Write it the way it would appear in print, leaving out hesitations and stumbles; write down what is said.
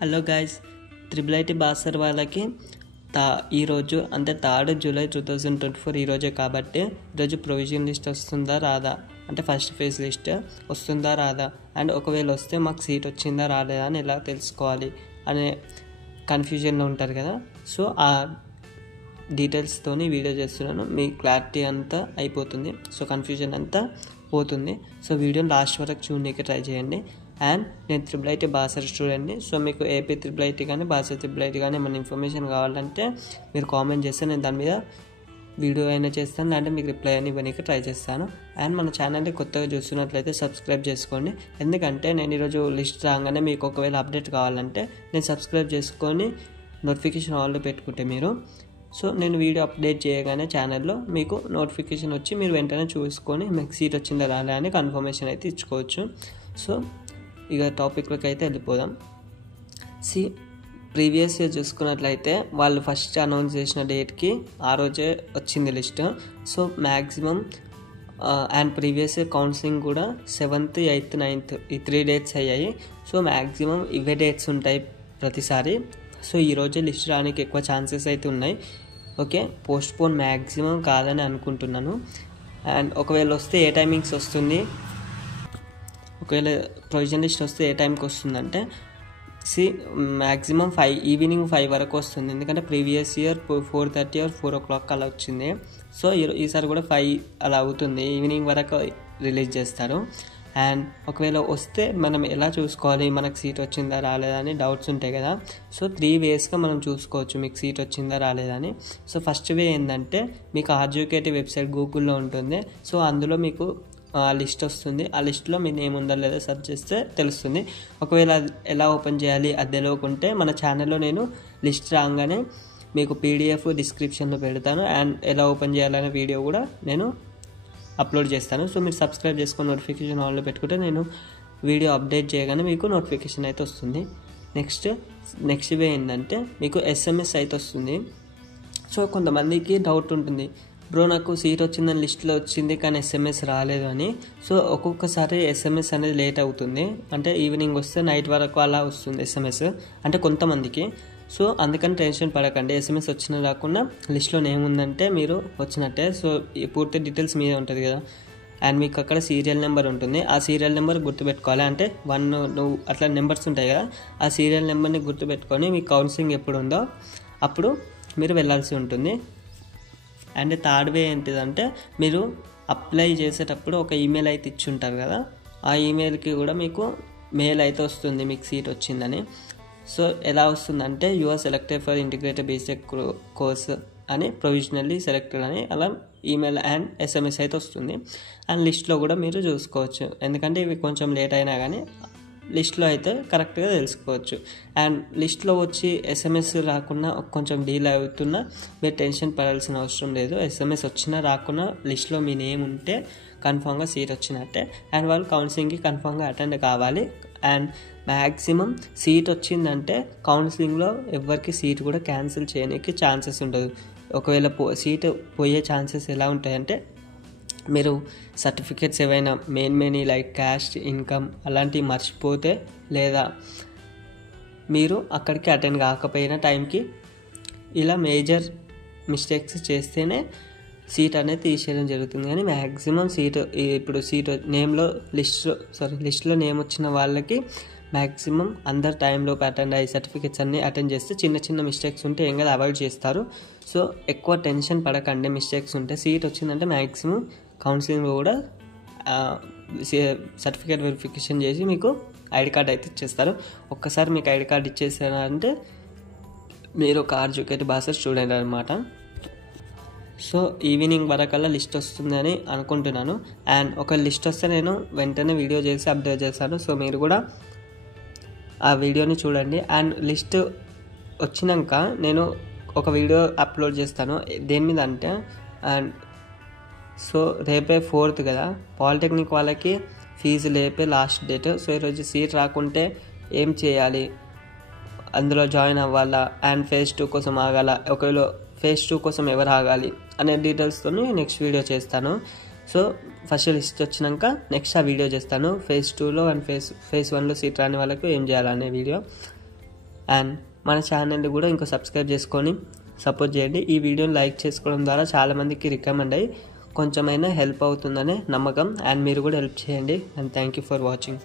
Hello guys, triple Basar వాళ్ళకి ఈరోజు అంటే 3 జూలై 2024 ఈరోజే కాబట్టి ఈరోజు ప్రొవిజన్ లిస్ట్ వస్తుందా రాదా, అంటే ఫస్ట్ ఫేజ్ లిస్ట్ వస్తుందా రాదా, అండ్ ఒకవేళ వస్తే మాకు సీట్ వచ్చిందా రాలేదా అని ఎలా తెలుసుకోవాలి అనే కన్ఫ్యూజన్లో ఉంటారు కదా. సో ఆ డీటెయిల్స్తోని వీడియో చేస్తున్నాను, మీ క్లారిటీ అంతా అయిపోతుంది, సో కన్ఫ్యూజన్ అంతా పోతుంది. సో వీడియోని లాస్ట్ వరకు చూడడానికి ట్రై చేయండి. అండ్ నేను త్రిబుల్ బాసర్ స్టూడెంట్ని. సో మీకు ఏపీ త్రిబుల్ కానీ బాసర్ త్రిబుల్ కానీ ఏమైనా ఇన్ఫర్మేషన్ కావాలంటే మీరు కామెంట్ చేస్తే నేను దాని మీద వీడియో అయినా చేస్తాను, అంటే మీకు రిప్లై అని ఇవ్వడానికి ట్రై చేస్తాను. అండ్ మన ఛానల్ని కొత్తగా చూస్తున్నట్లయితే సబ్స్క్రైబ్ చేసుకోండి, ఎందుకంటే నేను ఈరోజు లిస్ట్ రాగానే మీకు ఒకవేళ అప్డేట్ కావాలంటే నేను సబ్స్క్రైబ్ చేసుకొని నోటిఫికేషన్ ఆన్లో పెట్టుకుంటే మీరు, సో నేను వీడియో అప్డేట్ చేయగానే ఛానల్లో మీకు నోటిఫికేషన్ వచ్చి మీరు వెంటనే చూసుకొని మీకు సీట్ వచ్చిందా రాలే అని కన్ఫర్మేషన్ అయితే ఇచ్చుకోవచ్చు. సో ఇక టాపిక్లోకి అయితే వెళ్ళిపోదాం. ప్రీవియస్ ఇయర్ చూసుకున్నట్లయితే వాళ్ళు ఫస్ట్ అనౌన్స్ చేసిన డేట్కి ఆ రోజే వచ్చింది list. So maximum and previous year counselling కూడా 7th, 8th, 9th ఈ 3 డేట్స్ అయ్యాయి. సో మ్యాక్సిమం ఇవే డేట్స్ ఉంటాయి ప్రతిసారి. సో ఈరోజే లిస్ట్ రానికి ఎక్కువ ఛాన్సెస్ అయితే ఉన్నాయి. ఓకే, పోస్ట్పోన్ మ్యాక్సిమం కాదని అనుకుంటున్నాను. అండ్ ఒకవేళ వస్తే ఏ టైమింగ్స్ వస్తుంది, ఒకవేళ ప్రొవిజన్ లిస్ట్ వస్తే ఏ టైంకి వస్తుందంటే మ్యాక్సిమం ఈవినింగ్ 5 వరకు వస్తుంది, ఎందుకంటే ప్రీవియస్ ఇయర్ 4:30 or 4 o'clock అలా వచ్చింది. సో ఈసారి కూడా 5 అలా అవుతుంది, ఈవినింగ్ వరకు రిలీజ్ చేస్తారు. అండ్ ఒకవేళ వస్తే మనం ఎలా చూసుకోవాలి, మనకు సీట్ వచ్చిందా రాలేదా అని డౌట్స్ ఉంటాయి కదా. సో 3 వేస్గా మనం చూసుకోవచ్చు మీకు సీట్ వచ్చిందా రాలేదా అని. సో ఫస్ట్ వే ఏంటంటే మీకు ఆర్జుకేటివ్ వెబ్సైట్ గూగుల్లో ఉంటుంది. సో అందులో మీకు లిస్ట్ వస్తుంది, ఆ లిస్ట్లో మీ నేమ్ ఉందా లేదా సెర్చ్ చేస్తే తెలుస్తుంది. ఒకవేళ ఎలా ఓపెన్ చేయాలి అది తెలియకుంటే మన ఛానల్లో నేను లిస్ట్ రాగానే మీకు పీడిఎఫ్ డిస్క్రిప్షన్లో పెడతాను, అండ్ ఎలా ఓపెన్ చేయాలనే వీడియో కూడా నేను అప్లోడ్ చేస్తాను. సో మీరు సబ్స్క్రైబ్ చేసుకొని నోటిఫికేషన్ ఆన్లో పెట్టుకుంటే నేను వీడియో అప్డేట్ చేయగానే మీకు నోటిఫికేషన్ అయితే వస్తుంది. నెక్స్ట్ వే ఏంటంటే మీకు SMS అయితే వస్తుంది. సో కొంతమందికి డౌట్ ఉంటుంది, బ్రో నాకు సీట్ వచ్చిందని లిస్ట్లో వచ్చింది కానీ SMS రాలేదు అని. సో ఒక్కొక్కసారి SMS అనేది లేట్ అవుతుంది, అంటే ఈవినింగ్ వస్తే నైట్ వరకు అలా వస్తుంది SMS, అంటే కొంతమందికి. సో అందుకని టెన్షన్ పడకండి, SMS వచ్చినా రాకుండా లిస్ట్లో ఏముందంటే మీరు వచ్చినట్టే. సో పూర్తి డీటెయిల్స్ మీదే ఉంటుంది కదా. అండ్ మీకు అక్కడ సీరియల్ నెంబర్ ఉంటుంది, ఆ సీరియల్ నెంబర్ గుర్తుపెట్టుకోవాలి, అంటే 1 2 అట్లా నెంబర్స్ ఉంటాయి కదా, ఆ సీరియల్ నెంబర్ని గుర్తుపెట్టుకొని మీ కౌన్సిలింగ్ ఎప్పుడు ఉందో అప్పుడు మీరు వెళ్ళాల్సి ఉంటుంది. అండ్ థర్డ్ వే ఏంటిదంటే మీరు అప్లై చేసేటప్పుడు ఒక ఈమెయిల్ అయితే ఇచ్చి ఉంటారు కదా, ఆ ఈమెయిల్కి కూడా మీకు మెయిల్ అయితే వస్తుంది మీకు సీట్ వచ్చిందని. సో ఎలా వస్తుందంటే your selected for integrated basic course అని ప్రొవిజనల్లీ సెలెక్టెడ్ అని అలా ఈమెయిల్ అండ్ SMS అయితే వస్తుంది. అండ్ లిస్ట్లో కూడా మీరు చూసుకోవచ్చు, ఎందుకంటే ఇవి కొంచెం లేట్ అయినా కానీ లిస్ట్లో అయితే కరెక్ట్గా తెలుసుకోవచ్చు. అండ్ లిస్ట్లో వచ్చి SMS రాకుండా కొంచెం డీల్ అవుతున్నా మీరు టెన్షన్ పడాల్సిన అవసరం లేదు. SMS వచ్చినా రాకున్నా లిస్ట్లో మీ నేమ్ ఉంటే కన్ఫామ్గా సీట్ వచ్చినట్టే, అండ్ వాళ్ళు కౌన్సిలింగ్కి కన్ఫామ్గా అటెండ్ కావాలి. అండ్ మ్యాక్సిమం సీట్ వచ్చిందంటే కౌన్సిలింగ్లో ఎవరికి సీట్ కూడా క్యాన్సిల్ చేయడానికి ఛాన్సెస్ ఉండదు. ఒకవేళ సీటు పోయే ఛాన్సెస్ ఎలా ఉంటాయంటే మీరు సర్టిఫికేట్స్ ఏవైనా మెయిన్ లైక్ క్యాష్, ఇన్కమ్ అలాంటివి మర్చిపోతే, లేదా మీరు అక్కడికి అటెండ్ కాకపోయిన టైంకి ఇలా మేజర్ మిస్టేక్స్ చేస్తేనే సీట్ అనేది తీసేయడం జరుగుతుంది. కానీ మ్యాక్సిమం ఇప్పుడు లిస్ట్లో నేమ్ వచ్చిన వాళ్ళకి మ్యాక్సిమం అందరు టైంలో అటెండ్ అయ్యి సర్టిఫికేట్స్ అన్నీ అటెండ్ చేస్తే చిన్న మిస్టేక్స్ ఉంటే ఏం కదా అవాయిడ్ చేస్తారు. సో ఎక్కువ టెన్షన్ పడకండి, మిస్టేక్స్ ఉంటే. సీట్ వచ్చిందంటే మ్యాక్సిమం కౌన్సిలింగ్లో కూడా సర్టిఫికేట్ వెరిఫికేషన్ చేసి మీకు ఐడి కార్డ్ అయితే ఇచ్చేస్తారు. ఒక్కసారి మీకు ఐడి కార్డ్ ఇచ్చేసారంటే మీరు ఒక ఆర్జుకేటివ్ బాసర్ స్టూడెంట్ అనమాట. సో ఈవినింగ్ వరకల్లా లిస్ట్ వస్తుందని అనుకుంటున్నాను. అండ్ ఒక లిస్ట్ వస్తే నేను వెంటనే వీడియో చేసి అప్డేట్ చేస్తాను, సో మీరు కూడా ఆ వీడియోని చూడండి. అండ్ లిస్ట్ వచ్చినాక నేను ఒక వీడియో అప్లోడ్ చేస్తాను, దేని మీద అంటే, అండ్ సో రేపే 4th కదా, పాలిటెక్నిక్ వాళ్ళకి ఫీజు రేపే లాస్ట్ డేట్. సో ఈరోజు సీట్ రాకుంటే ఏం చేయాలి, అందులో జాయిన్ అవ్వాలా, అండ్ phase 2 కోసం ఆగాల, ఒకవేళ phase 2 కోసం ఎవరు ఆగాలి అనే డీటెయిల్స్తో నెక్స్ట్ వీడియో చేస్తాను. సో ఫస్ట్ లిస్ట్ వచ్చినాక నెక్స్ట్ ఆ వీడియో చేస్తాను. phase 2లో అండ్ phase 1లో సీట్ రాని వాళ్ళకు ఏం చేయాలనే వీడియో. అండ్ మన ఛానల్ని కూడా ఇంకా సబ్స్క్రైబ్ చేసుకొని సపోర్ట్ చేయండి. ఈ వీడియోని లైక్ చేసుకోవడం ద్వారా చాలామందికి రికమెండ్ అయ్యి కొంచెమైనా హెల్ప్ అవుతుందనే నమ్మకం. అండ్ మీరు కూడా హెల్ప్ చేయండి. And thank you for watching.